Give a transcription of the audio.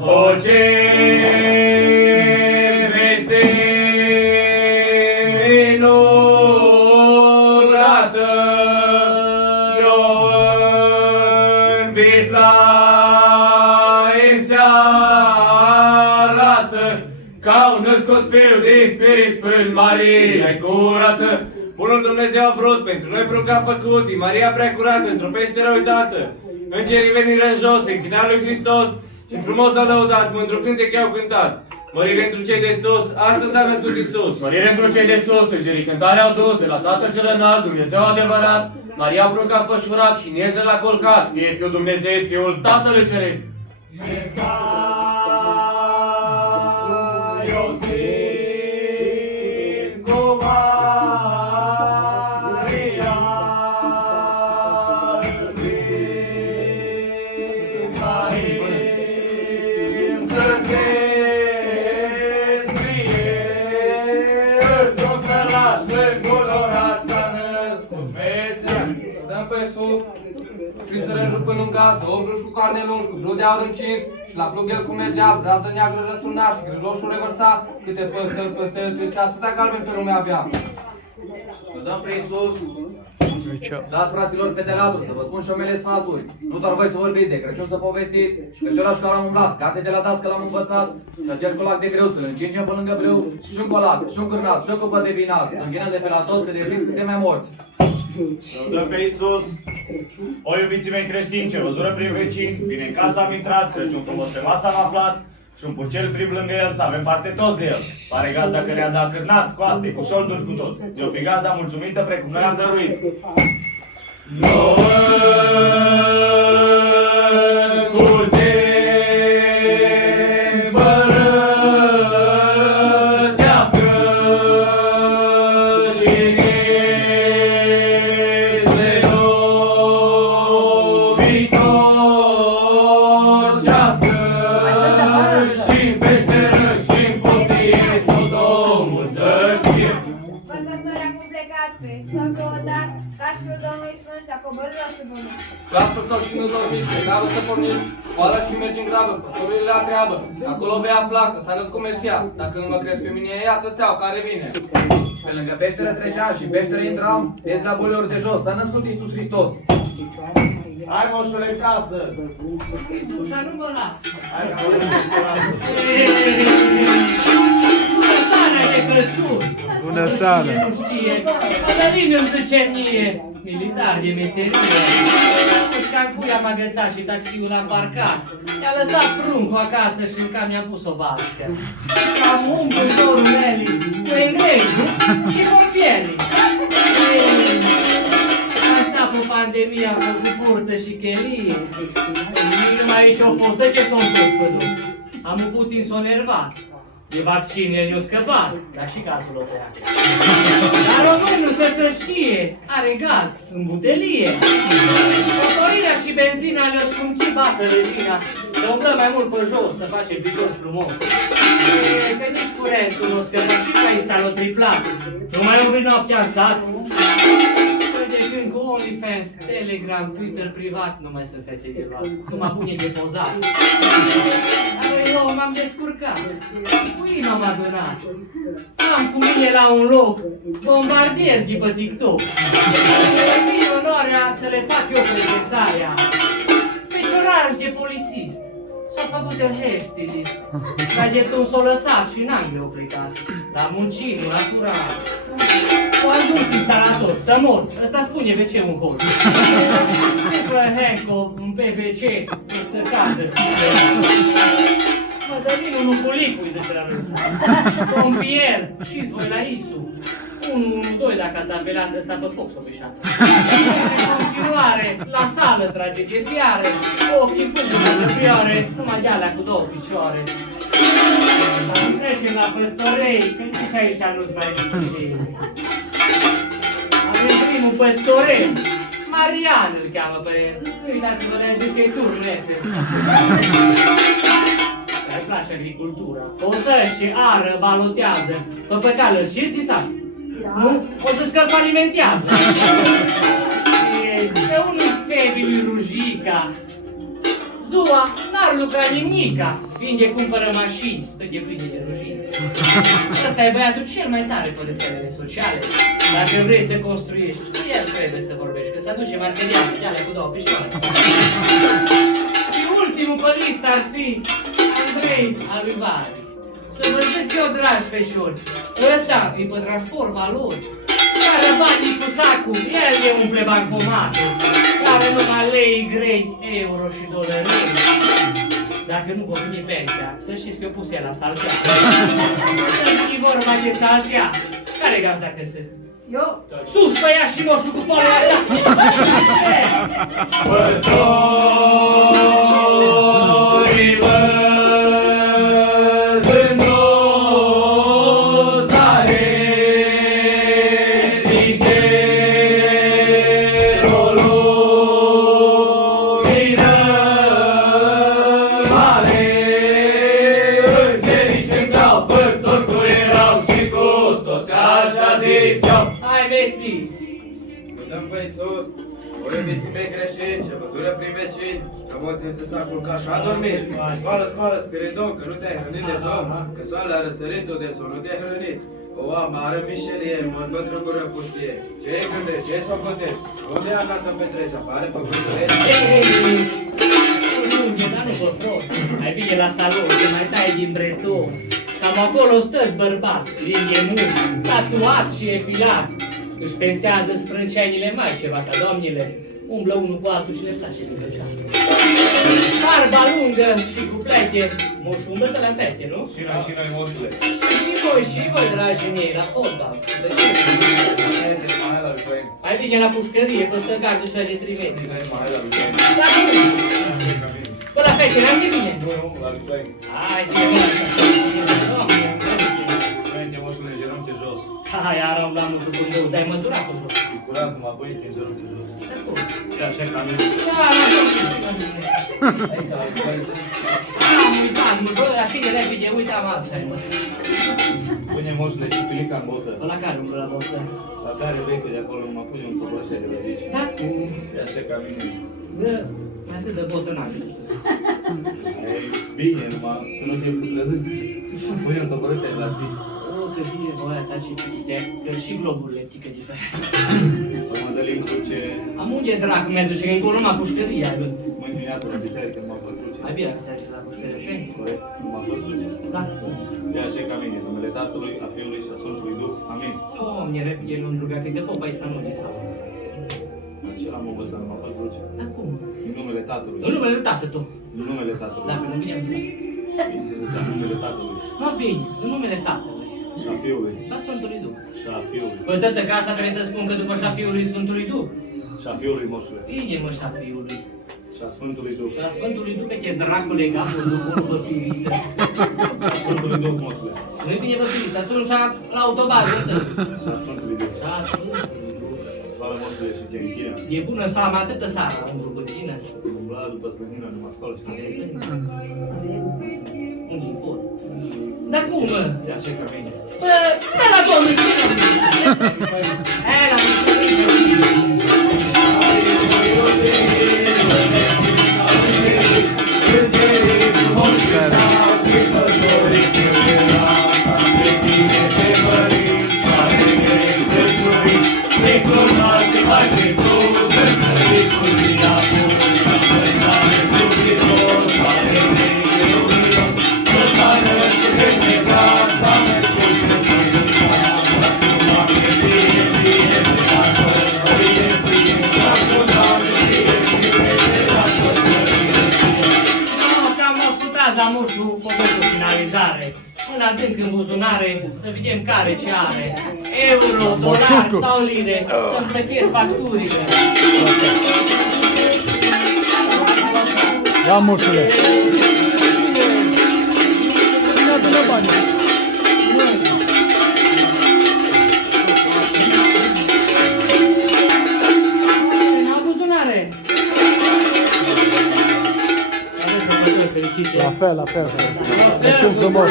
O ce veste minunată nouă în Biflaim se arată, că au născut Fiul din Spirit Sfânt, Maria curată. Bunul Dumnezeu a vrut, pentru noi prunc a făcut, din Maria prea curată, într-o peșteră uitată. Îngerii veniră jos, închinarea lui Hristos, și frumos l-a lăudat, mândru cântec i-au cântat. Mărire întru cei de sus, astăzi s-a născut Iisus. Mărire întru cei de sus, îngerii cântare au dus, de la Tatăl cel înalt, Dumnezeu adevărat. Maria prunc a fășurat și nieză l-a colcat, fie Fiul Dumnezeu, Fiul Tatălui Ceresc. Crisărel după lungat, două bruși cu carne lungi, cu blud de aur încins, și la plug el cum mergea, bradă neagră răstruna și griloșul revărsa, câte păstări, trecea, atâtea galben pe lume avea. Să dăm pe Iisus. Dați fraților pedelatul, să vă spun și o mele sfaturi. Nu doar voi să vorbiți, de Crăciun să povestiți, că și oraș care am umblat, carte de la dască l-am învățat, să cer colac de greu, să-l încingem pe lângă brâu, și un colac, și un cârnat, și o cupă de vinat, să înghinăm de pe la toți, că de fric suntem mai morți. Să dăm pe Iisus. O, iubiții mei creștini, ce văzură prin vecini, bine în casa am intrat, Crăciun frumos pe masă am aflat, și un purcel frib lângă el, să avem parte toți de el. Pare gazda că ne-a dat cârnați, coaste, cu șolduri, cu tot. Eu fi gazda mulțumită precum noi am dăruit. Lasă tot și nu dormiți, pe carul să porniți, oală și mergi în grabă, păstorile la treabă. Acolo vei afla că s-a născut Mesia, dacă nu mă crezi pe mine, iată steaua care vine. Pe lângă peșteră treceam și în peșteră intram, ies la boluri de jos, s-a născut Iisus Hristos. Hai moșule în casă! Iisusa nu mă las! Hai moșule în casă! Bună seara de Crăciun! Bună seara! Nu știe, Cătălin îmi zice mie, militar de meserie. Mușca în cuia m-a gățat și taxiul l-a îmbarcat. I-a lăsat pruncul acasă și în cam mi-a pus o bască. Am umplu dorul Nelly cu englezi și pompieri. Asta cu pandemia a făcut burtă și chelie. Numai aici au fost, de ce s-au întâmplat? Am avut insonervat. De vaccin el i-a scăpat, dar și gazul o tăia. Dar românul să știe, are gaz în butelie. Motorirea și benzina le-o scumpit baterina, să umblăm mai mult pe jos, să face picior frumos. Că nici curentul nu scăpat și ca instală triplat. Nu mai umbi noaptea în sat. De când cu OnlyFans, Telegram, Twitter privat, nu mai sunt fete de luat, numai bune de pozat. Dar eu m-am descurcat, cu ei m-am adunat. Am cu mine la un loc bombardier de pe TikTok. Mi onoarea să le fac eu prezentarea. Fecioraș de polițist, s-a făcut el hairstylist. Gadgetul s-a lăsat și n-am greu plecat, dar muncim natural. O ajuns instalator, să mor, ăsta spune pe ce un hol. Pe Henco, un PVC, tăcat de stilă. Mădălinul nu culicui, zice la noi. Pompier, și-ți voi la ISU. 112 dacă ați apelat ăsta pe foc s-o pișat. În continuare, la sală, tragedie fiare, ochii fugă de fioare, numai de-alea cu două picioare. Acum trecem la păstorei, că nici aici nu-ți mai nici. Avem primul păstorel, Marian îl cheamă pe el. Uitați-vă la educatul, rete. Îți place agricultura. O să-și ară, balotează, pe păcală și zisa. Nu? O să scălp alimentează. Pe unul sebii lui Rujica Ziua n-ar lucra nimica, vinde, cumpără mașini, tot e pline de rușine. Ăsta e băiatul cel mai tare pe rețelele sociale. Dacă vrei să construiești, cu el trebuie să vorbești, că-ți aduce material, alea cu două picioare. Și ultimul pe listă ar fi Andrei Alivari. Să vă zic eu, dragi feșori, ăsta e pe transport valori. Care banii cu sacul, el e umple bancomatul. Care numai lei grei, euro și dolari. Dacă nu vă vine pensia, să știți că eu pus el la saltea. Să vine vorba de saltea. Care gazda că sunt? Eu? Sus pe ea și moșul cu polul așa! Păstorii văzând rozare din cerul lumină mare, îngerii cântau, păstori cu erau și cu toți așa ziceau. Hai, Messi! Dăm pe Iisus, o iubiți pe creștini, ce văzură prin vecini, că mulți însă s-a culcat și a dormit. Scoală, scoală, Spiridon, că nu te-ai hrănit de somn, că soarele a răsărit, tu de somn nu te-ai hrănit. O amară mișelie, mă îmbătrân gură pustie. Ce-i gândești, ce-i socotești, unde am să petreci, apare pe vântulești? Unde, dar nu vă frot. Mai bine la salon, că mai tai din breton. Cam acolo stăți bărbați, linie mult, tatuați și epilați. Își pensează sprânceanile mai ceva ca domnile. Umblă unul cu altul și le place de plăceam. Barba lungă și cu pleche, moș umblă de la fete, nu? Și noi, moșule. Și voi, dragii mei, la fotbal. De ce? Mai la Lucrăin. Mai bine la pușcărie, pe stăgardul ăsta de 3 metri. Mai la Lucrăin. Dar nu! Păi la fete, n-am de bine. Nu, la Lucrăin. Hai, ce Părinte, moșule, genunchi jos. hai, ară la mușul cu două, dai mătura cu jos. E curat, numai părinte, genunchi jos. E așa ca mine. Am uitat, bă, așa de repede, uitam altfel. Pune moșule și pilica în botă. La care umblă la botă? La care veche de acolo numai pune un cocoșe de zici. Da, E așa ca mine. bă, atât de botă n-am zis. E bine, numai să nu fie cu trezit. Pune un cocoșe de la zi. O, că bine, bă, ta ce pite, că și globurile tică de pe aia. Mă dălim cu ce... Am unde dracu mi-a duce, că încolo numai pușcăria, bă. Mâine dimineață la biserică nu m-a făcut Mai bine că se ajunge la pușcărie, așa corect, nu m-a făcut Da. E așa ca mine, numele Tatălui, a Fiului și a Sfântului Duh. Amin. Doamne, repede, nu-mi ruga, că de fopa este nu din sau. Acela am învățat, nu m-a făcut Dar cum? În numele Tatălui. În numele lui tată tu. În numele Tatălui. Dacă nu bine am zis. În numele Tatălui. Mă bine, în numele tatălui. Și a Fiului. Și a Sfântului Duh. Și a Fiului. Păi tătă, că asta trebuie să spun că după și a Fiului Sfântului Duh. Și a Fiului, moșule. Bine, mă, și a Fiului. Și a Sfântului Duh. Și a Sfântului Duh, că te dracule, capul Duhul băpivită. Și a Sfântului Duh, moșule. Nu-i bine băpivit, atunci la autobază, ăsta. Și a Sfântului Duh. Și a Sfântului Duh. Sfală, moșule, și te închină. E bună seama atâtă seara, umbru cu tine. Umbla după slănină, nu mă scoală, știi? Unde-i pot? Dar cum, mă? E așa ca mine. Bă, dă la Domnul! Hai la Zamușul, copilul finalizare. În adânc în buzunare, să vedem care ce are. Euro, dolari sau lire, să-mi plătesc facturile. Ia moșule! Ia-te-le bani! În buzunare. La fel, la fel. Mulțumim frumos!